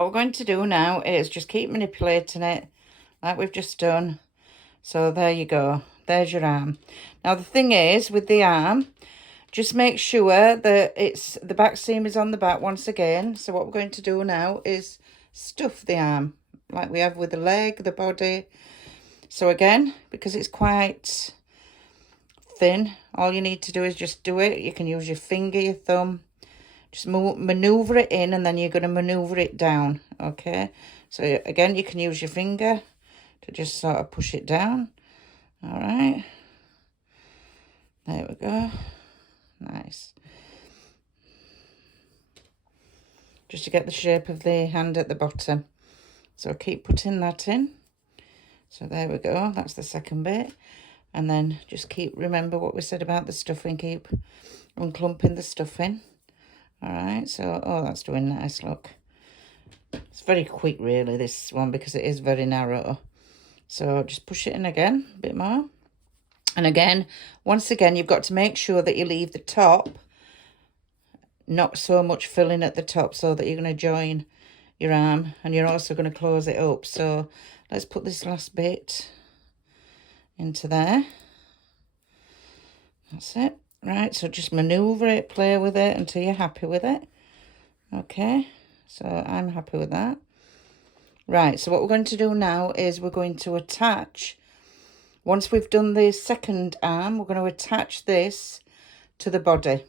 What we're going to do now is just keep manipulating it like we've just done. So there you go. There's your arm. Now the thing is with the arm, just make sure that the back seam is on the back once again. So what we're going to do now is stuff the arm like we have with the leg, the body. So again, because it's quite thin, all you need to do is just do it. You can use your finger, your thumb. Just maneuver it in, and then you're going to maneuver it down, okay? So again, you can use your finger to just sort of push it down. All right. There we go. Nice. Just to get the shape of the hand at the bottom. So keep putting that in. So there we go. That's the second bit. And then just remember what we said about the stuffing. Keep unclumping the stuffing. All right, so, oh, that's doing nice, look. It's very quick, really, this one, because it is very narrow. So just push it in again, a bit more. And again, once again, you've got to make sure that you leave the top not so much filling at the top, so that you're going to join your arm, and you're also going to close it up. So let's put this last bit into there. That's it. Right, so just maneuver it, play with it until you're happy with it. Okay, so I'm happy with that. Right, so what we're going to do now is we're going to attach, once we've done the second arm, we're going to attach this to the body.